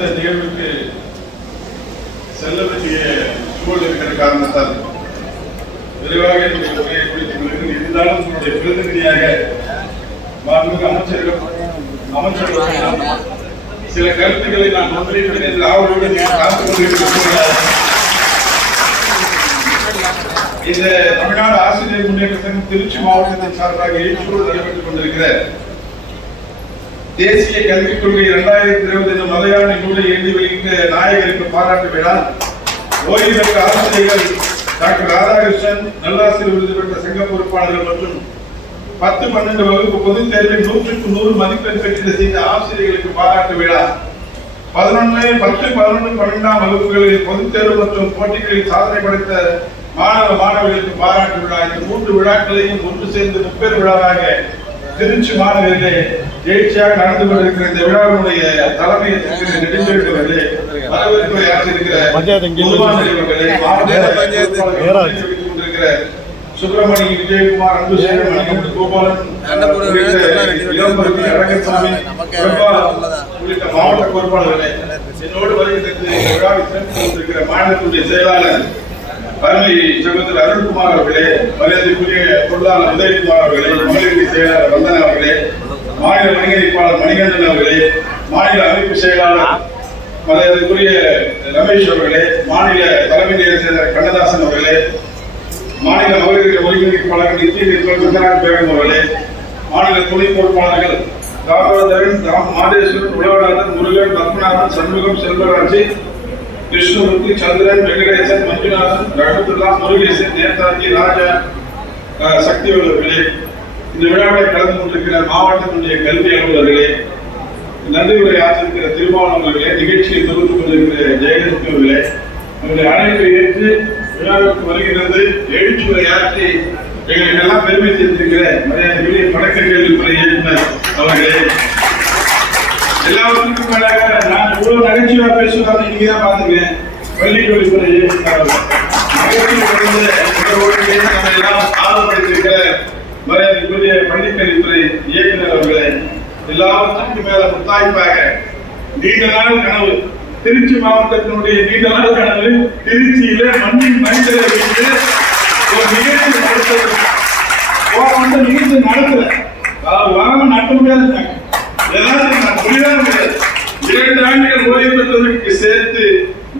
அடுத்த நிகழ்வுக்கு செல்ல வேண்டிய சூழல் இருக்கிற காரணத்தால் விரைவாக என்னுடைய உரையை குறித்துக் கொள்கிறேன். இருந்தாலும் உங்களுடைய பிரதிநிதியாக மாண்புமிகு அமைச்சர்கள் அமைச்சர்கள் சில கருத்துக்களை நான் முன்வைக்கிறேன் என்று ஆவலோடு நீங்கள் காத்துக் கொண்டிருக்கிறேன் இந்த தமிழ்நாடு ஆசிரியர் முன்னேற்ற திருச்சி மாவட்டத்தின் சார்பாக ஏற்றோடு நடைபெற்றுக் கொண்டிருக்கிற தேசிய கல்விக் கொள்கை இரண்டாயிரத்தி இருபது ஐந்து மலையாள நூலை எழுதி வெளியிட்ட நாயகருக்கு பாராட்டு விழா. ஓய்வு பெற்ற ஆசிரியர்கள் டாக்டர் ராதாகிருஷ்ணன் நல்லாசிரியர் விருது பெற்ற சங்க பொறுப்பாளர்கள் மற்றும் பத்து பன்னெண்டு வகுப்பு பொதுத் தேர்வில் நூற்றுக்கு நூறு மதிப்பெண் பெற்று செய்த ஆசிரியர்களுக்கு பாராட்டு விழா. பதினொன்று பத்து பதினொன்று பன்னெண்டாம் வகுப்புகளில் பொதுத் தேர்வு மற்றும் போட்டிகளில் சாதனை படைத்த மாணவ மாணவர்களுக்கு பாராட்டு விழா. இந்த மூன்று விழாக்களையும் ஒன்று சேர்ந்து முப்பெரு விழாவாக திருச்சி மாணவர்களே எழுச்சியாக நடந்து கொண்டிருக்கிற இந்த விழாவினுடைய பொதுவானவர்களே, மாவட்ட பொறுப்பாளர்கள் கொண்டிருக்கிற சுப்பிரமணி விஜயகுமார் அன்பு மணிகண்டன் கோபாலன் பிரபா உள்ளிட்ட மாவட்ட பொறுப்பாளர்களே என்னோடு வருகின்ற மாநிலத்துடைய செயலாளர் அருமை சகோதரர் அருண்குமார் அவர்களே மரியாதைக்குரிய பொருளாளர் உதயகுமார் அவர்களே மகளிர் செயலாளர் வந்தனா அவர்களே மாநில ஒருங்கிணைப்பாளர் மணிகண்டன் அவர்களே மாநில அமைப்பு செயலாளர் மரியாதைக்குரிய ரமேஷ் அவர்களே மாநில தலைமை செயலர் கண்ணதாசன் அவர்களே மாநில மகளிர் ஒருங்கிணைப்பாளர் நித்திய நிர்மல் பேரன் அவர்களே மாநில துணை பொறுப்பாளர்கள் தாமோதரன் ராம் மாதேஸ்வரன் உலகநாதன் முருகன் பத்மநாதன் சண்முகம் செல்வராஜி விஷ்ணுமூர்த்தி சந்திரன் வெங்கடேசன் மஞ்சுநாதன் ரகத்துல்லா முருகேசன் நேதாஜி ராஜா அஹ், சக்தி அவர்களே இந்த விழாவை கலந்து கொண்டிருக்கிற மாவட்டத்தினுடைய கல்வி அலுவலர்களே நன்றி உரை ஆற்றிருக்கிற திருமாவளவர்களே நிகழ்ச்சியை தொகுத்து கொண்டிருக்கிற ஜெயலலிதா அவர்களே அவருடைய அழைப்பை ஏற்று விழாவிற்கு வருகிறது எழுச்சி உரை ஆற்றி எங்களுக்கு எல்லாம் பெருமை சேர்த்திருக்கிற மரியாதைக்குரிய வழக்கறிஞர்கள் துறை இயக்குனர் அவர்களே. எல்லாவற்றுக்கும் மேலாக நான் இவ்வளவு நகைச்சுவா பேசுவதாக நீங்க தான் பாத்துக்கேன் பள்ளி கல்வித்துறை இயக்குனர் அவர்கள். நகைச்சுவை நம்ம எல்லாம் ஆர்வப்படுத்திருக்கிற மரியாதைக்குரிய பள்ளிக்கல்வித்துறை இயக்குநர் இயக்குனர் அவர்களே எல்லாவற்றுக்கும் மேல முத்தாய்ப்பாக நீண்ட நாள் கனவு. திருச்சி மாவட்டத்தினுடைய நீண்ட நாள் கனவு. திருச்சியில மண்ணின் மனிதரை வைத்து ஒரு நிகழ்ச்சி நடத்துவது போன வந்து நிகழ்ச்சி நடத்தல அதாவது வராம நடத்த முடியாது எல்லாத்தையும் நான் முடியாது இரண்டு ஆண்டுகள் ஓய்வு பெற்றதற்கு சேர்த்து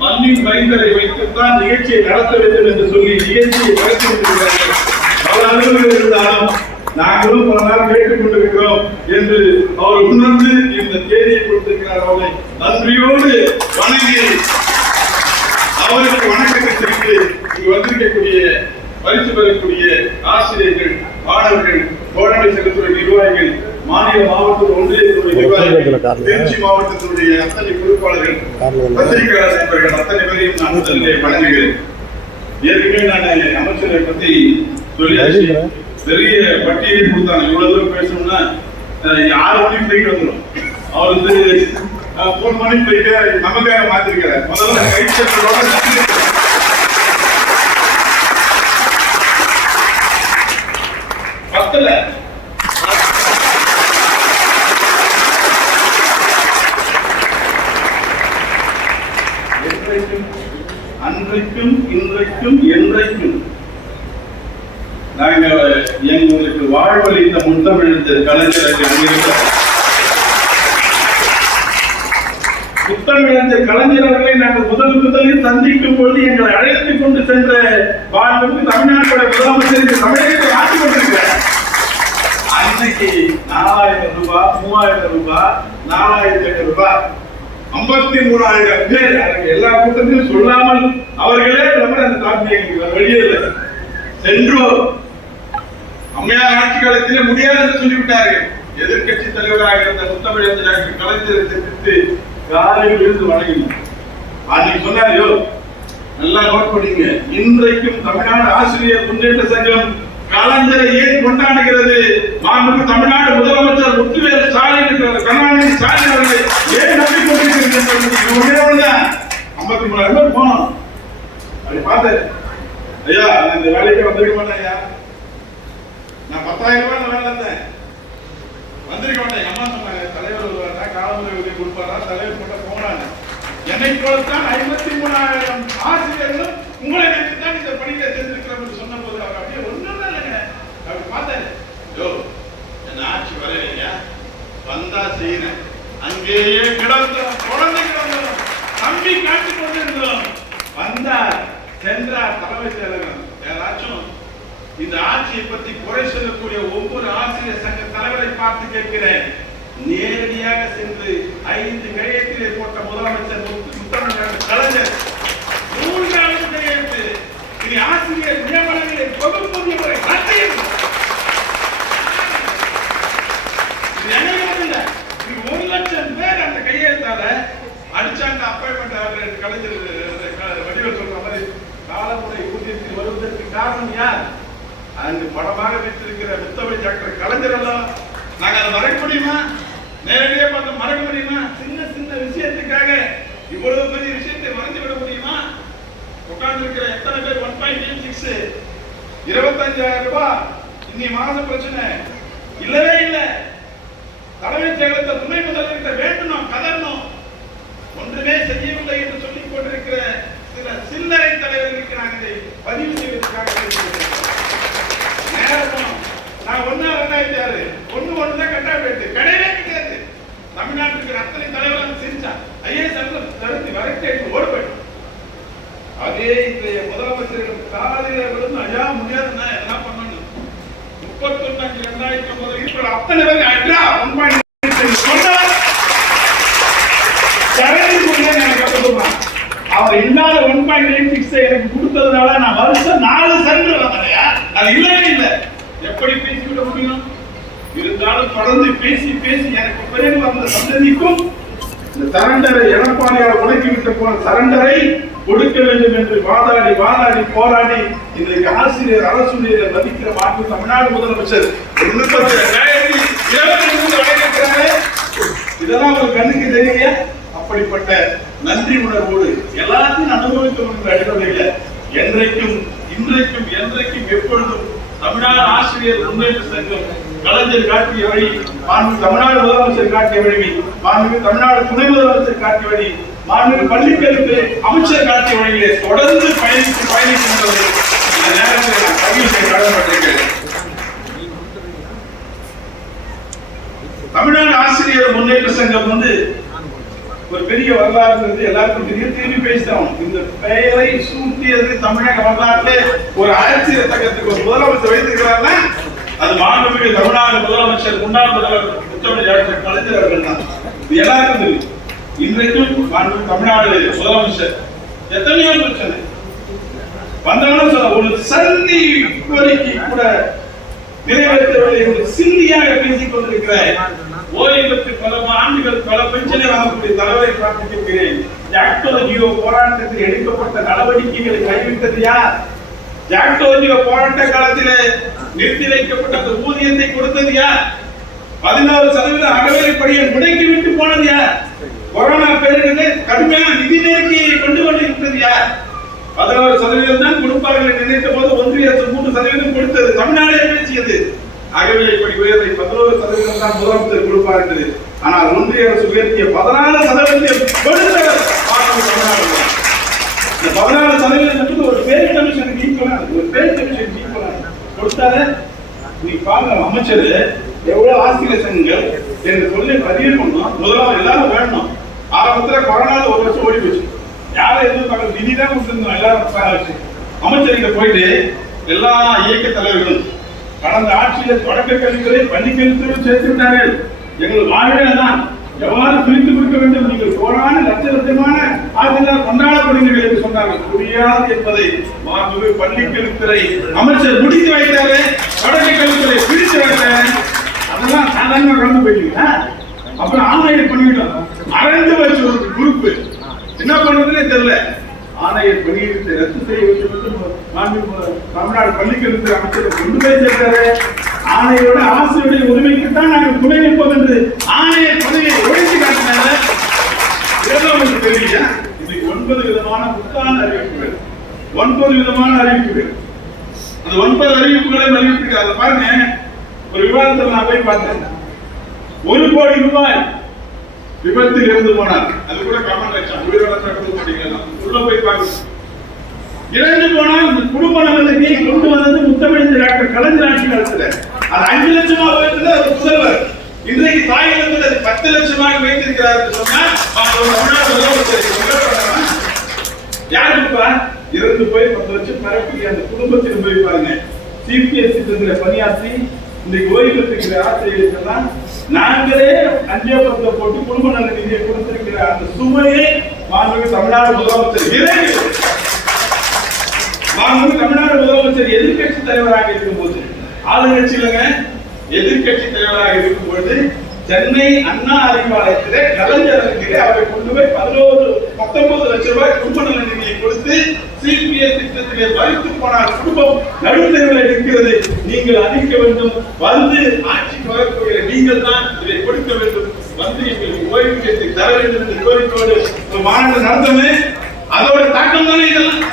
மண்ணின் மைந்தரை வைத்துத்தான் நிகழ்ச்சியை நடத்த வேண்டும் என்று சொல்லி நிகழ்ச்சியை நடத்தி கொண்டிருக்கிறார்கள் பல அலுவலர்கள் இருந்தாலும் நாங்களும் பல நாள் கேட்டுக் கொண்டிருக்கிறோம் என்று அவர் உணர்ந்து இந்த தேதியை கொடுத்திருக்கிறார் அவரை நன்றியோடு வணங்கி அவருக்கு வணக்கத்தை தெரிவித்து இங்கு வந்திருக்கக்கூடிய பரிசு பெறக்கூடிய ஆசிரியர்கள் மாணவர்கள் கோடமை சங்கத்துறை நிர்வாகிகள் மாநில மாவட்ட ஒன்றியத்துடைய நிர்வாகிகள் திருச்சி மாவட்டத்தினுடைய அத்தனை பொறுப்பாளர்கள் பத்திரிகையாளர் நண்பர்கள் அத்தனை பேரையும் நான் முதலிலே வணங்குகிறேன். ஏற்கனவே நான் அமைச்சரை பத்தி சொல்லியாச்சு. பெரிய பட்டியலே கொடுத்தாங்க. இவ்வளவு தூரம் பேசணும்னா அஹ், ஆறு மணி ஃபிளைட் வந்துடும் அவர் வந்து போன் மூணு மணி ஃபிளைட்டை நமக்காக மாத்திருக்கிறார். முதல்ல கைச்சலோட நன்றி பத்தல என்றைக்கும் அன்றைக்கும் இன்றைக்கும் என்றைக்கும் நாங்கள் எங்களுக்கு வாழ்வழித்த முத்தமிழந்த கலைஞருக்கு அங்கிருக்கிறோம் கலைஞர்களை நாங்கள் முதல் முதலில் சந்திக்கும் பொழுது எங்களை அழைத்துக் கொண்டு சென்ற வாழ்வுக்கு தமிழ்நாட்டோட முதலமைச்சர் தமிழகத்தை ஆட்சி கொண்டிருக்கிறார். அன்னைக்கு நாலாயிரம் ரூபாய் மூவாயிரம் ரூபாய் நாலாயிரத்தி ரூபாய் ஐம்பத்தி மூணாயிரம் பேர் எல்லா கூட்டத்திலும் சொல்லாமல் அவர்களே நம்ம அந்த காப்பி வெளியே சென்றோம் அம்மையார் ஆட்சி காலத்திலே முடியாது என்று சொல்லிவிட்டார்கள். எதிர்க்கட்சி தலைவராக இருந்த முத்தமிழர் கலைஞரை சந்தித்து காலையில் விழுந்து வணங்கினார். அன்னைக்கு சொன்னார் நல்லா நோட் பண்ணீங்க. இன்றைக்கும் தமிழ்நாடு ஆசிரியர் முன்னேற்ற சங்கம் கலைஞரை ஏன் கொண்டாடுகிறது. மாண்புமிகு தமிழ்நாடு முதலமைச்சர் முத்துவேல் ஸ்டாலின் கருணாநிதி ஸ்டாலின் அவர்களை ஏன் நம்பிக்கொண்டிருக்கிறது ஐம்பத்தி மூணாயிரம் பேர் போனோம். அப்படி பார்த்தேன் ஐயா இந்த வேலைக்கு வந்திருக்க மாட்டேன் ஐயா. பத்தாயிரம் ரூபாய் வேலை இருந்தேன் வந்திருக்க மாட்டேன் அம்மா சொன்னாங்க தலைவர் வருவாரா காலமுறை உதவி கொடுப்பாரா? தலைவர் கிட்ட போனாங்க. என்னை போலத்தான் ஐம்பத்தி மூணாயிரம் ஆசிரியர்களும் உங்களை நினைத்துதான் இந்த பணியில செஞ்சிருக்கிறோம் என்று சொன்ன போது அவர் அப்படியே ஒன்றும் இல்லைங்க. அவர் பார்த்தாரு யோ என்ன ஆட்சி வரலைங்க வந்தா செய்யறேன் அங்கேயே கிடந்தோம் குழந்தை கிடந்தோம் தம்பி காட்டி கொண்டிருந்தோம். வந்தார் சென்றார் தலைமை செயலகம். இந்த ஆட்சியை பற்றி குறை சொல்லக்கூடிய ஒவ்வொரு ஆசிரியர் சங்க தலைவரை பார்த்து கேட்கிறேன். நேரடியாக சென்று ஐந்து கையெழுத்திலே போட்ட முதலமைச்சர் முத்தமிழ் கலைஞர் மூன்றாவது கையெழுத்து இனி ஆசிரியர் நியமனங்களை தொகுப்பு முறை சட்டையில் இது ஒரு லட்சம் பேர் அந்த கையெழுத்தால அடிச்சாங்க அப்பாயின்மெண்ட் ஆகிற கலைஞர் க- சொல்ற மாதிரி காலமுறை ஊதியத்தில் வருவதற்கு காரணம் யார்? அது படமாக வைத்திருக்கிற முத்தமிழ் டாக்டர் கலைஞர் எல்லாம் நாங்க அதை மறக்க முடியுமா? நேரடியாக பார்த்து மறக்க முடியுமா? சின்ன சின்ன விஷயத்துக்காக இவ்வளவு பெரிய விஷயத்தை மறைஞ்சு விட முடியுமா? உட்கார்ந்து இருக்கிற எத்தனை பேர் ஒன் பாயிண்ட் எயிட் சிக்ஸ் இருபத்தஞ்சாயிரம் ரூபாய். இன்னி மாத பிரச்சனை. இல்லவே இல்லை. தலைமைச் செயலகத்தை துணை முதல்வர்கிட்ட வேண்டணும் கதறணும் ஒன்றுமே செய்யவில்லை என்று சொல்லிக் கொண்டிருக்கிற சில சில்லறை தலைவர்களுக்கு நாங்கள் பதிவு செய்வதற்காக பேசுகிறோம். நான் ஒன்னா ரெண்டாயிரத்தி ஆறு. ஒண்ணு ஒண்ணுதான் கட்டாபேட்டு கிடையவே கிடையாது. தமிழ்நாட்டுக்கு இருக்கிற அத்தனை தலைவர்களும் செஞ்சான் ஐஏஎஸ் தடுத்து வரைக்கும் எடுத்து போயிட்டோம் அதே இன்றைய முதலமைச்சர்கள் காலையில விழுந்து ஐயா என்ன பண்ணணும். முப்பத்தொன்னு அஞ்சு ரெண்டாயிரத்தி ஒன்பது இருக்கிற அத்தனை பேர் ஐயா ஒன் பாயிண்ட் சொன்னார் சரணிக்குள்ளே எனக்கு அப்ப சொல்றான். அவர் இல்லாத ஒன் பாயிண்ட் எயிட் சிக்ஸ் எனக்கு கொடுத்ததுனால நான் வருஷம் நாலு சரண்டு வாங்கினையா அது இல்லவே இல்லை எப்படி பேசிவிட முடியும் இருந்தாலும் தொடர்ந்து பேசி பேசி எனக்கு பிறகு வந்த சந்ததிக்கும் இந்த சரண்டரை எடப்பாடியால் உலக்கி விட்டு போன சரண்டரை கொடுக்க வேண்டும் என்று வாதாடி வாதாடி போராடி இன்றைக்கு ஆசிரியர் அரசுடைய மதிக்கிற மாற்று தமிழ்நாடு முதலமைச்சர். இதெல்லாம் ஒரு கண்ணுக்கு தெரியல அப்படிப்பட்ட நன்றி உணர்வோடு எல்லாத்தையும் அனுபவிக்கணும் என்ற அடிப்படையில் என்றைக்கும் இன்றைக்கும் என்றைக்கும் எப்பொழுதும் தமிழ்நாடு ஆசிரியர் முன்னேற்ற சங்கம் கலைஞர் காட்டிய வழி மாண்பு தமிழ்நாடு முதலமைச்சர் காட்டிய வழி மாண்பு தமிழ்நாடு துணை முதலமைச்சர் காட்டிய வழி மாண்பு பள்ளிக்கல்வி அமைச்சர் காட்டிய வழியிலே தொடர்ந்து பயணித்து பயணிக்கின்றது இந்த நேரத்தில் நான் பதிவு கடன்பட்டிருக்கிறேன். தமிழ்நாடு ஆசிரியர் முன்னேற்ற சங்கம் வந்து ஒரு பெரிய வரலாறுங்கிறது எல்லாருக்கும் தெரியும். திரும்பி பேசிட்டோம். இந்த பெயரை சூட்டியது தமிழக வரலாற்றிலே ஒரு ஆட்சியர் ஒரு முதலமைச்சர் வைத்திருக்கிறாருன்னா அது மாண்புமிகு தமிழ்நாடு முதலமைச்சர் முன்னாள் முதல்வர் முத்தமிழ் கலைஞர் அவர்கள் தான். இது எல்லாருக்கும் தெரியும். இன்றைக்கும் மாண்பு தமிழ்நாடு முதலமைச்சர் எத்தனையோ பிரச்சனை. வந்தவனும் சொல்ல ஒரு சந்தி கோரிக்கை கூட நிறைவேற்றவில்லை என்று சிந்தியாக பேசிக் கொண்டிருக்கிற ஓய்வு பல ஆண்டுகள் பல பென்ஷனை வாங்கக்கூடிய தலைவரை பிரார்த்திக்கிறேன் ஜாக்டோ ஜியோ போராட்டத்தில் எடுக்கப்பட்ட நடவடிக்கைகளை கைவிட்டது யார்? ஜாக்டோ ஜியோ போராட்ட காலத்திலே நிறுத்தி வைக்கப்பட்ட அந்த ஊதியத்தை கொடுத்தது யார்? பதினாறு சதவீத அகவேலை படியை முடக்கி விட்டு போனது யார்? கொரோனா பேரிடரிலே கடுமையான நிதி நெருக்கியை கொண்டு வந்திருக்கிறது யார்? பதினாறு சதவீதம் தான் கொடுப்பார்கள் நினைத்த போது ஒன்றிய அரசு மூன்று சதவீதம் கொடுத்தது. தமிழ்நாடே பேசியது அகவிலை படி உயர்வை பதினோரு சதவீதம் தான் முதலமைச்சர் கொடுப்பார் என்று ஆனால் ஒன்றிய அரசு உயர்த்திய பதினாறு சதவீதம் இந்த பதினாறு சதவீதம் ஒரு பேர் கமிஷனுக்கு ஈக்குவலானது ஒரு பேர் கமிஷனுக்கு ஈக்குவலானது கொடுத்தாரு. நீ பாருங்க அமைச்சர் எவ்வளவு ஆசிரியர் சங்கங்கள் என்று சொல்லி பதிவு பண்ணோம். முதல்ல எல்லாரும் வேணும் ஆரம்பத்துல கொரோனால ஒரு வருஷம் ஓடி போச்சு. யாரும் எதுவும் தகவல் நிதி தான் கொடுத்துருந்தோம் எல்லாரும் வச்சு. அமைச்சர்கிட்ட போயிட்டு எல்லா இயக்க தலைவர்களும் கடந்த ஆட்சியில தொடக்க கல்விகளை பள்ளி கல்வித்துறை சேர்த்து விட்டார்கள். எங்கள் தான். எவ்வாறு பிரித்து கொடுக்க வேண்டும்? நீங்கள் கோரான லட்ச லட்சமான ஆசிரியர் கொண்டாடப்படுங்கள் என்று சொன்னார்கள். முடியாது என்பதை மாண்புமிகு பள்ளி கல்வித்துறை அமைச்சர் முடித்து வைத்தாரு தொடக்க கல்வித்துறை பிரித்து வைத்தாரு. அதெல்லாம் சாதாரண கடந்து போயிட்டீங்க அப்புறம் ஆன்லைன் பண்ணிவிட்டோம் மறைந்து வச்சு ஒரு குரூப் என்ன பண்றதுன்னே தெரியல. ஆணையர் பணியிடத்தை ரத்து செய்ய வேண்டும் என்று தமிழ்நாடு பள்ளிக்கல்வித்துறை அமைச்சர் கொண்டு போய் சேர்த்தாரு. ஆணையோட ஆசிரியருடைய உரிமைக்குத்தான் நாங்கள் துணை நிற்போம் என்று ஆணைய பதவியை ஒழித்து காட்டினாங்க. உங்களுக்கு தெரியல இன்னைக்கு ஒன்பது விதமான புத்தான அறிவிப்புகள். ஒன்பது விதமான அறிவிப்புகள். அந்த ஒன்பது அறிவிப்புகளை அறிவிப்புகள் அதை பாருங்க. ஒரு விவாதத்தில் நான் போய் பார்த்தேன். ஒரு கோடி ரூபாய் விபத்தில் இருந்து போனார். அது கூட கமெண்ட் வச்சான் உயிரிழந்த கொடுக்க மாட்டீங்களா உள்ள போய் பாருங்க இறந்து போனால் இந்த குடும்ப நலனுக்கு கொண்டு வந்தது முத்தமிழ் டாக்டர் கலைஞர் ஆட்சி காலத்துல. அது அஞ்சு லட்சமா உயர்த்தது அவர் முதல்வர். இன்றைக்கு தாய் தாயகத்தில் அது பத்து லட்சமாக வைத்திருக்கிறார் என்று சொன்னால் யார் கொடுப்பா இறந்து போய் பத்து லட்சம் பெறக்கூடிய அந்த குடும்பத்தில் போய் பாருங்க. சிபிஎஸ் திட்டத்துல பணியாற்றி இன்னைக்கு ஓய்வு பெற்றிருக்கிற ஆசிரியர்கள்லாம் நாங்களே அஞ்சே பத்தை போட்டு குடும்ப நல நிதியை கொடுத்திருக்கிற அந்த சுமையை மாண்புமிகு தமிழ்நாடு முதலமைச்சர் விரைவில் மாண்புமிகு தமிழ்நாடு முதலமைச்சர் எதிர்கட்சி தலைவராக இருக்கும் போது ஆளுங்கட்சி இல்லைங்க. எதிர்கட்சி தலைவராக இருக்கும்போது சென்னை அண்ணா அறிவாலயத்திலே கலைஞர் அருகிலே அவரை கொண்டு போய் பதினோரு பத்தொன்பது லட்சம் ரூபாய் குடும்ப நல நிதியை கொடுத்து சிபிஎஸ் திட்டத்திலே பறித்து போனால் குடும்பம் நடுத்தருவில் இருக்கிறது. நீங்கள் அழிக்க வேண்டும். வந்து ஆட்சிக்கு வரக்கூடிய நீங்கள் தான் இதை கொடுக்க வேண்டும். வந்து எங்களுக்கு ஓய்வூதியத்தை தர வேண்டும் என்று கோரிக்கையோடு ஒரு மாநாடு நடந்தது அதோட தாக்கம் தானே இதெல்லாம்?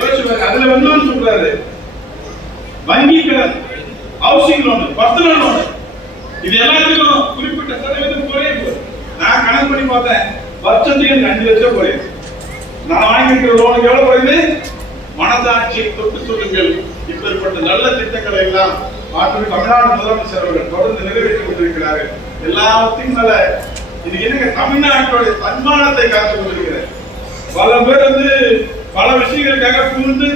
யோசிச்சு அதுல வந்து சொல்றாரு. வங்கி கடன் ஹவுசிங் லோன் பர்சனல் லோன் இது எல்லாத்துக்கும் குறிப்பிட்ட சதவீதம் குறையுது நான் கணக்கு பண்ணி பார்த்தேன். வருஷத்துக்கு எனக்கு அஞ்சு லட்சம் குறையுது. நான் வாங்கியிருக்கிற லோனுக்கு எவ்வளவு குறையுது? மனதாட்சியை தொட்டு சொல்லுங்கள். இப்பேற்பட்ட நல்ல திட்டங்களை எல்லாம் மாற்று தமிழ்நாடு முதலமைச்சர் அவர்கள் தொடர்ந்து நிறைவேற்றிக் கொண்டிருக்கிறார்கள். எல்லாத்தையும் மேல இது என்னங்க தமிழ்நாட்டோட தன்மானத்தை காத்துக் கொண்டிருக்கிறார் பல பேர் வந்து பல விஷயங்களுக்காக புகுந்து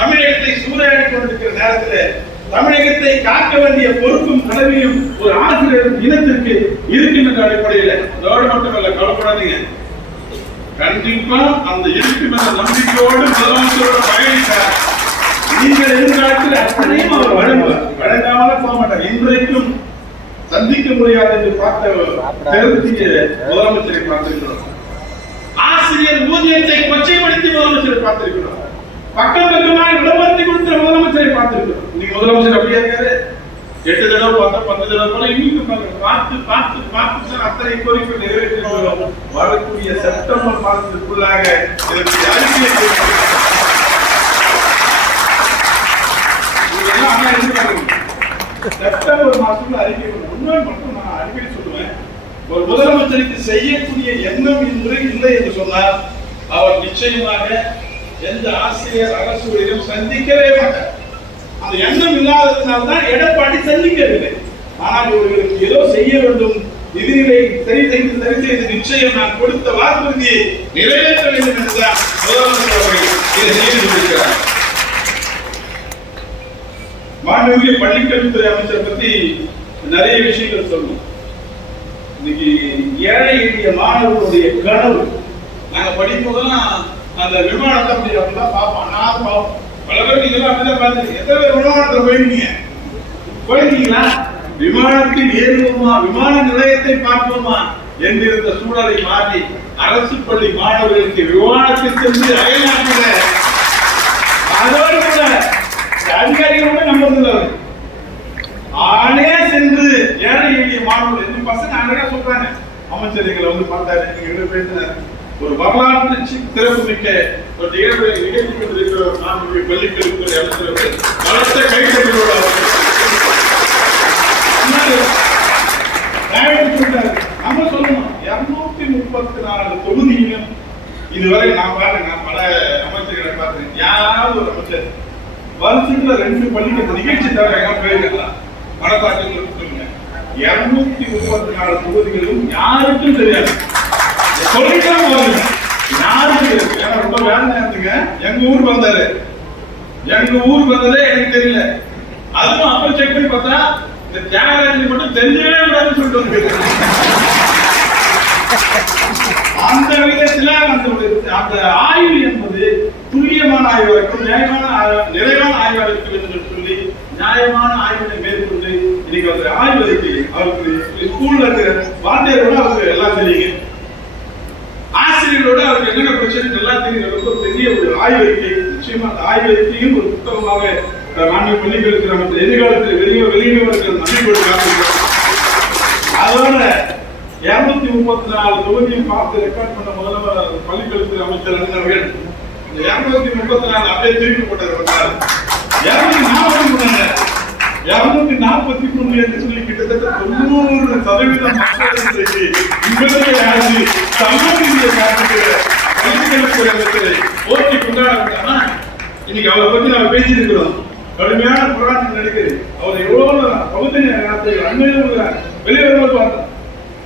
தமிழகத்தை சூறையாடி கொண்டிருக்கிற நேரத்தில் தமிழகத்தை காக்க வேண்டிய பொறுப்பும் கடமையும் ஒரு ஆசிரியர் இனத்திற்கு இருக்கின்ற அடிப்படையில் அதோடு மட்டுமல்ல கவலைப்படாதீங்க. கண்டிப்பா அந்த இருக்கும் என்ற நம்பிக்கையோடு முதலமைச்சரோட பயணிக்கிறார் நீங்கள் எதிர்காலத்தில் அத்தனையும் அவர் வழங்குவார் வழங்காமல போக மாட்டார். இன்றைக்கும் சந்திக்க முடியாது என்று பார்த்த பெருத்திய முதலமைச்சரை பார்த்திருக்கிறோம். ஆசிரியர் ஊதியத்தை கொச்ச பக்கம் பக்கமாக விளம்பரத்தை கொடுத்த முதலமைச்சரை பார்த்திருக்கிறோம். இன்னைக்கு முதலமைச்சர் அப்படியே இருக்காரு. எட்டு தடவை பார்த்தா பத்து தடவை போல இன்னைக்கு பாருங்க. பார்த்து பார்த்து பார்த்து தான் அத்தனை கோரிக்கை நிறைவேற்றினோம் வரக்கூடிய செப்டம்பர் மாதத்திற்குள்ளாக இதற்கு அறிக்கையை செப்டம்பர் மாசத்துல அறிக்கை உண்மை மட்டும் நான் அடிக்கடி சொல்லுவேன். ஒரு முதலமைச்சருக்கு செய்யக்கூடிய எண்ணம் இன்று இல்லை என்று சொன்னால் அவர் நிச்சயமாக எந்த ஆசிரியர் அரசு ஊழியரும் சந்திக்கவே மாட்டார். அந்த எண்ணம் இல்லாததுனால தான் எடப்பாடி சந்திக்கவில்லை. ஆனால் இவர்களுக்கு ஏதோ செய்ய வேண்டும். நிதிநிலை சரி செய்து சரி செய்து நிச்சயம் நான் கொடுத்த வாக்குறுதியை நிறைவேற்ற வேண்டும் என்றுதான் முதலமைச்சர் அவர்கள் இதை செய்து கொண்டிருக்கிறார். மாண்புமிகு பள்ளிக்கல்வித்துறை அமைச்சர் பத்தி நிறைய விஷயங்கள் சொல்லணும். இன்னைக்கு ஏழை எளிய மாணவர்களுடைய கனவு. நாங்க படிக்கும்போதெல்லாம் அந்த விமானத்தை அப்படி அப்படிதான் பார்ப்போம். நான் பார்ப்போம். பல பேர் நீங்க எல்லாம் அப்படிதான் பார்த்து எத்தனை பேர் விமானத்தில் போயிருக்கீங்க? போயிருக்கீங்களா? விமானத்தில் ஏறுவோமா? விமான நிலையத்தை பார்ப்போமா? என்றிருந்த சூழலை மாற்றி அரசு பள்ளி மாணவர்களுக்கு விமானத்தில் சென்று அயல்நாட்டில. அதோடு கூட இந்த அதிகாரிகள் கூட ஆனே சென்று ஏழை எளிய மாணவர்கள் இந்த பசங்க அழகா சொல்றாங்க. அமைச்சர் எங்களை வந்து பார்த்தாரு நீங்க ரெண்டு ஒரு வரலாற்று சி- சிறப்புமிக்க ஒரு நிகழ்வை நிகழ்ச்சி கொண்டிருக்கிற மாண்புமிகு பள்ளிக்கல்வித்துறை அமைச்சர் அவர்கள் பலத்த கைத்தட்டலோடு அவர் நம்ம சொல்லணும். இருநூத்தி முப்பத்தி நாலு தொகுதியிலும் இதுவரை நான் பாருங்க நான் பல அமைச்சர்களை பார்த்தேன் யாராவது ஒரு அமைச்சர் வருஷத்துல ரெண்டு பள்ளிக்கு நிகழ்ச்சி தவிர எங்க போயிருக்கலாம் மனசாட்சி சொல்லுங்க. இருநூத்தி முப்பத்தி நாலு தொகுதிகளும் யாருக்கும் தெரியாது. சொல்லிக்கலாம் போதுங்க யாருக்கு ஏன்னா ரொம்ப வேலை நேரத்துங்க எங்க ஊருக்கு வந்தாரு. எங்க ஊருக்கு வந்ததே எனக்கு தெரியல. அதுவும் அப்ப செக் பண்ணி பார்த்தா இந்த தியாகராஜன் மட்டும் தெரிஞ்சவே கூடாதுன்னு சொல்லிட்டு வந்து அந்த விதத்துல அந்த அந்த ஆய்வு என்பது துல்லியமான ஆய்வு இருக்கும் நியாயமான நிறைவான ஆய்வு இருக்க என்று சொல்லி நியாயமான ஆய்வினை மேற்கொண்டு இன்னைக்கு அந்த ஆய்வு அறிக்கை அவருக்கு ஸ்கூல்ல இருக்கிற வாத்தியாரோட அவருக்கு எல்லாம் தெரியுங்க. ஆசிரியர்களோட அவருக்கு என்னென்ன பிரச்சனை நல்லா தெரியும் ரொம்ப பெரிய ஒரு ஆய்வறிக்கை நிச்சயமா அந்த ஆய்வறிக்கையும் ஒரு புத்தகமாக அஹ், பள்ளிகளுக்கு நமக்கு எதிர்காலத்தில் வெளியே வெளியினவர்கள் நம்பிக்கை அதோட இருநூத்தி முப்பத்தி நாலு தொகுதியை பார்த்து ரெக்கார்ட் பண்ண முதல்வர் பள்ளிக்கல்வித்துறை அமைச்சர் அண்ணன் அவர்கள் இருநூத்தி முப்பத்தி நாலு அப்படியே திருப்பி போட்டார் இருநூத்தி நாற்பத்தி மூணு இருநூத்தி நாற்பத்தி மூணு என்று சொல்லி கிட்டத்தட்ட தொண்ணூறு சதவீதம் மக்கள் இன்றைக்கு சமூகத்தினுடைய சார்புடைய பள்ளிக்கல்வித்துறை போட்டி கொண்டாடுறதுக்கான இன்னைக்கு அவரை பத்தி நாம பேசியிருக்கிறோம் கடுமையான போராட்டம் நடக்குது. அவர் எவ்வளவு பகுத்தறிய காலத்தை அண்மையில் உள்ள வெளியுறவு பார்த்தோம்.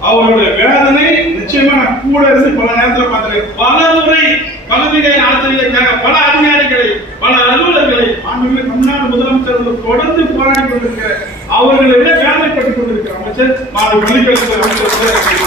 அவருடைய வேதனை நிச்சயமா நான் கூட இருந்து பல நேரத்தில் பார்த்திருக்கேன் பல முறை பகுதிகள் ஆசிரியருக்காக பல அதிகாரிகளை பல அலுவலர்களை ஆண்டுகளை தமிழ்நாடு முதலமைச்சர்கள் தொடர்ந்து போராடி கொண்டிருக்க அவர்களை விட வேதனைப்பட்டுக் கொண்டிருக்கிற அமைச்சர் மாணவ பள்ளிக்கல்வித்துறை அமைச்சர்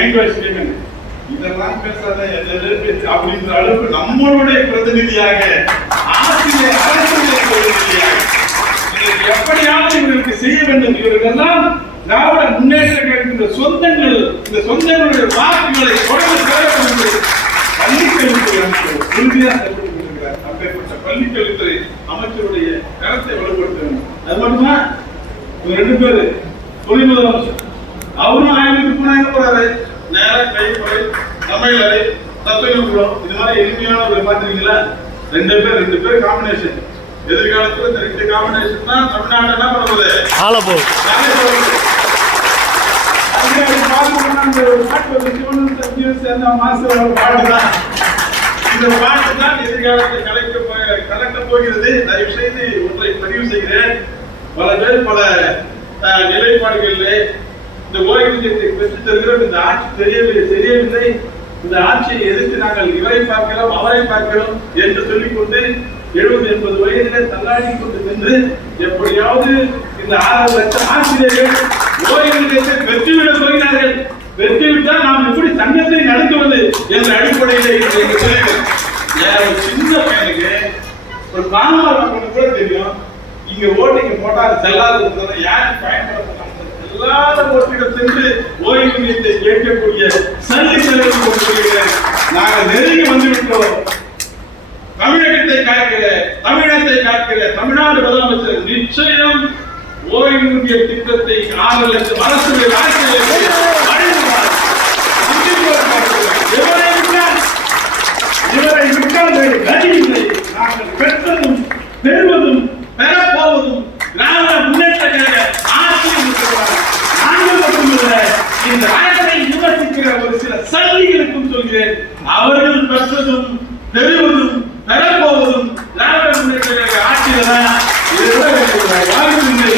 மைண்ட் வாஷ் கேட்கணும் இதெல்லாம் பேசாத எதெல்லாம் அப்படின்ற அளவுக்கு நம்மளுடைய பிரதிநிதியாக ஆசிரியர் அரசுடைய பிரதிநிதியாக எப்படியாவது இவர்களுக்கு செய்ய வேண்டும். இவர்களெல்லாம் திராவிட முன்னேற்ற கழகத்தின் சொந்தங்கள் இந்த சொந்தங்களுடைய வாக்குகளை தொடர்ந்து பெற வேண்டும் என்று பள்ளிக்கல்வித்துறை அமைச்சர் உறுதியாக செயல்பட்டுக் கொண்டிருக்கிறார். அப்பேற்பட்ட பள்ளிக்கல்வித்துறை அமைச்சருடைய கருத்தை வலுப்படுத்த வேண்டும் அது மட்டும்தான் இவங்க ரெண்டு பேரு தொழில் முதலமைச்சர். அவரும் ஆயிரத்துக்கு போனாங்க போறாரு. நேரா கைப்பறை சமையலறை தத்துவகுலம் இது மாதிரி எளிமையானவர்களை பார்த்திருக்கீங்களா ரெண்டு பேர் ரெண்டு பேர் காம்பினேஷன் எதிர்காலத்துல இந்த ரெண்டு காம்பினேஷன் தான் தமிழ்நாடு என்ன பண்ணுவது ஆலப்போ சேர்ந்த ஒரு பாட்டு தான். இந்த பாட்டு தான் எதிர்காலத்தை கலைக்க கலக்க போகிறது. தயவு செய்து ஒன்றை பதிவு செய்கிறேன். பல பேர் பல நிலைப்பாடுகளிலே இந்த ஓய்வூதியத்தை பெற்றுத் தருகிறோம். இந்த ஆட்சி தெரியவில்லை தெரியவில்லை. இந்த ஆட்சியை எதிர்த்து நாங்கள் இவரை பார்க்கிறோம் அவரை பார்க்கிறோம் என்று சொல்லிக்கொண்டு எழுபது எண்பது வயதிலே தள்ளாடி கொண்டு சென்று எப்படியாவது இந்த ஆறு லட்சம் ஆசிரியர்கள் ஓய்வூதியத்தை பெற்றுவிட போகிறார்கள். பெற்றுவிட்டால் நாம் எப்படி சங்கத்தை நடத்துவது என்ற அடிப்படையில் சொல்லுங்கள் ஏன் சின்ன பையனுக்கு ஒரு மாணவர் கூட தெரியும். இங்க ஓட்டிங்க போட்டா செல்லாது யாருக்கு பயன்படுத்தலாம் எல்லாத ஒருத்திடம் சென்று ஓய்வூதியத்தை கேட்கக்கூடிய சல்லி செலவு கொடுக்கிற நாங்கள் நெருங்கி வந்துவிட்டோம். தமிழகத்தை காக்கிற தமிழகத்தை காக்கிற தமிழ்நாடு முதலமைச்சர் நிச்சயம் ஓய்வூதிய திட்டத்தை ஆறு லட்சம் அரசு வழங்குவார் சிந்திப்போர் பார்க்கிறோம். எவரை விட்டால் இவரை விட்டால் வேறு கதி இல்லை நாங்கள் பெற்றதும் பெறுவதும் பெறப்போவதும் திராவிட முன்னேற்ற கழக ஆட்சியில் இருக்கிறார் நாங்கள் மட்டுமல்ல இந்த அரசை விமர்சிக்கிற ஒரு சில சல்லிகளுக்கும் சொல்கிறேன். அவர்கள் பெற்றதும் பெறுவதும் பெறப்போவதும் திராவிட முன்னேற்ற கழக ஆட்சியில வாழ்வில்லை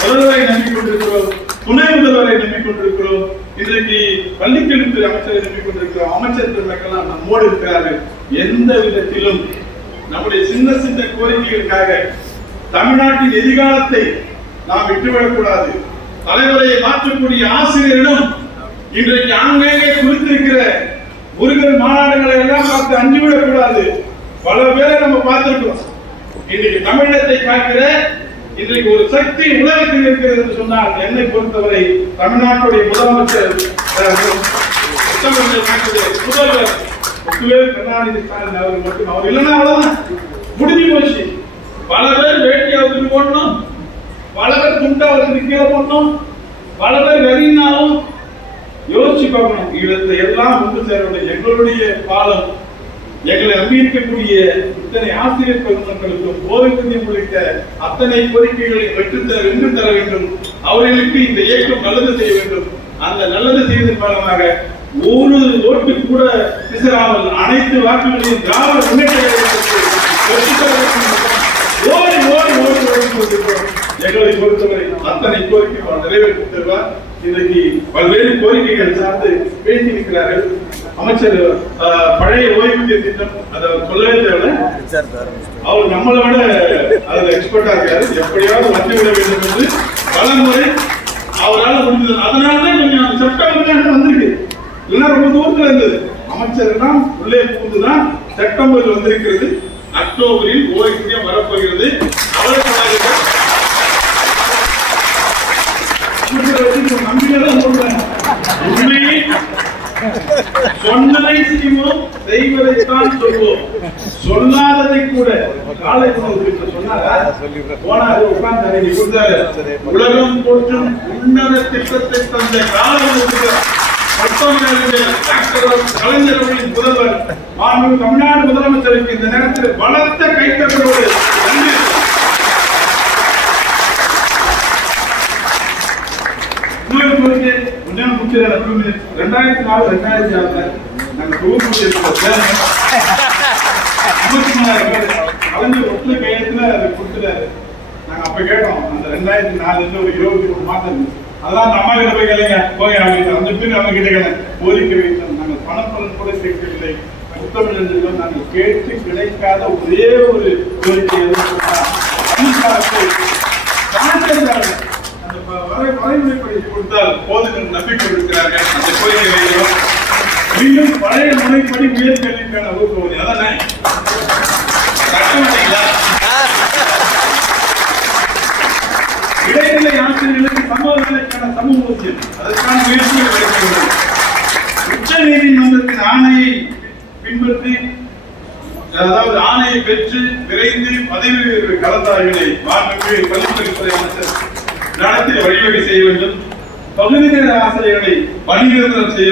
முதல்வரை நம்பிக்கொண்டிருக்கிறோம் துணை முதல்வரை நம்பிக்கொண்டிருக்கிறோம். இன்றைக்கு பள்ளிக்கல்வித்துறை அமைச்சரை நம்பிக்கொண்டிருக்கிறோம். அமைச்சர் பெருமக்கெல்லாம் நம்மோடு இருக்கிறார்கள். எந்த விதத்திலும் நம்முடைய சின்ன சின்ன கோரிக்கைகளுக்காக தமிழ்நாட்டின் எதிர்காலத்தை நாம் விட்டுவிடக்கூடாது. தலைவரை மாற்றக்கூடிய ஆசிரியரிடம் இன்றைக்கு அங்கங்கே குறித்திருக்கிற முருகன் மாநாடுகளை எல்லாம் பார்த்து அஞ்சு விடக்கூடாது பல பேரை நம்ம பார்த்திருக்கிறோம். இன்றைக்கு தமிழகத்தை காக்கிற இன்றைக்கு ஒரு சக்தி உலகத்தில் இருக்கிறது என்று சொன்னால் என்னை பொறுத்தவரை தமிழ்நாட்டுடைய முதலமைச்சர் முதல்வர் முத்துவேல் கருணாநிதி ஸ்டாலின் அவர் மட்டும். அவர் இல்லைன்னா அவ்வளவுதான். முடிஞ்சு போச்சு. பல பேர் வேட்டி வச்சுட்டு போடணும். பல பேர் குண்டா வச்சுட்டு கீழே போடணும். பல பேர் வெறினாலும் யோசிச்சு பார்க்கணும். இவற்றை எல்லாம் ஒன்று சேரவில்லை எங்களுடைய பாலம் எங்களை நம்பி இத்தனை ஆசிரியர் பெருமக்களுக்கும் ஓய்வூதியம் உள்ளிட்ட அத்தனை கோரிக்கைகளை பெற்றுத்தர வென்று தர வேண்டும். அவர்களுக்கு இந்த இயக்கம் நல்லது செய்ய வேண்டும். அந்த நல்லது செய்வதன் காரணமாக ஒரு ஓட்டு கூட பிசராமல் அனைத்து வாக்குகளையும் திராவிட முன்னேற்ற ஓடி ஓடி ஓடி ஓடி கொண்டிருக்கிறோம். எங்களை பொறுத்தவரை அத்தனை கோரிக்கை அவர் நிறைவேற்றி தருவார். இன்றைக்கு பல்வேறு கோரிக்கைகள் சார்ந்து பேசி இருக்கிறார்கள் அமைச்சர் ஆஹ், பழைய ஓய்வூதிய திட்டம் அதை சொல்லவே தேவை அவர் நம்மளை விட அதுல எக்ஸ்பர்ட்டா இருக்காரு. எப்படியாவது வந்து விட வேண்டும் என்று பல முறை அவரால் முடிந்தது. அதனால தான் கொஞ்சம் அந்த செப்டம்பர் வந்திருக்கு. இல்லைன்னா ரொம்ப தூரத்துல இருந்தது. அமைச்சர் தான் உள்ளே புகுந்துதான் செப்டம்பரில் வந்திருக்கிறது. அக்டோபரில் ஓய்வூதியம் வரப்போகிறது. அவருக்கு நம்பிக்கைதான் சொல்றேன். உண்மையை சொன்னதை செய்வோம் செய்வதைத்தான் சொல்வோம். சொல்லாததை கூட காலை உணவு சொன்னாரா? போனாரு உட்கார்ந்தாரு இங்க கொடுத்தாரு. உலகம் போற்றும் உன்னத திட்டத்தை தந்த காலை உணவு கலைஞர் அவர்களின் முதல்வர் மாண்பு தமிழ்நாடு முதலமைச்சருக்கு இந்த நேரத்தில் பலத்த கைத்தட்டலோடு நன்றி இன்னொரு கோரிக்கை ரெண்டாயிரத்தி நாலு ரெண்டாயிரத்தி ஆறுல நாங்க தொகுப்பு கலைஞர் கையெழுத்துல அதை கொடுத்துட்டாரு. நாங்க அப்ப கேட்டோம் அந்த ரெண்டாயிரத்தி நாலுல ஒரு இருபத்தி மூணு மாசம் இருந்துச்சு. அதெல்லாம் கிட்ட போய் கேளுங்க. போய் அவங்க அந்த பின் அவங்க கிட்ட கேளுங்க. கோரிக்கை வைத்தோம். நாங்கள் பணப்பலன் கூட கேட்கவில்லை முத்தமிழர்கள் நாங்கள் கேட்டு கிடைக்காத ஒரே ஒரு கோரிக்கை எதுவும் சொன்னா, அமித்ஷாவுக்கு கொடுத்தால் போதும் என்று நம்பிக்கை இருக்கிறார்கள். அந்த கோரிக்கை வைக்கிறோம். மீண்டும் பழைய முறைப்படி உயர்கல்விக்கான ஊக்குவது அதானே? கட்டமாட்டீங்களா? இடைநிலை ஆசிரியர்களுக்கு சமூக வேலைக்கான சமூக ஊதியம் அதற்கான முயற்சிகள் எடுக்கிறது உச்ச நீதிமன்றத்தின் ஆணையை பின்பற்றி அதாவது ஆணையை பெற்று விரைந்து பதவி கலந்தார்களை மாண்புமிகு கல்வித்துறை அமைச்சர் நடத்தி வழிவகை செய்ய வேண்டும். பகுதி நேர ஆசிரியர்களை பணிநிரந்தரம் செய்ய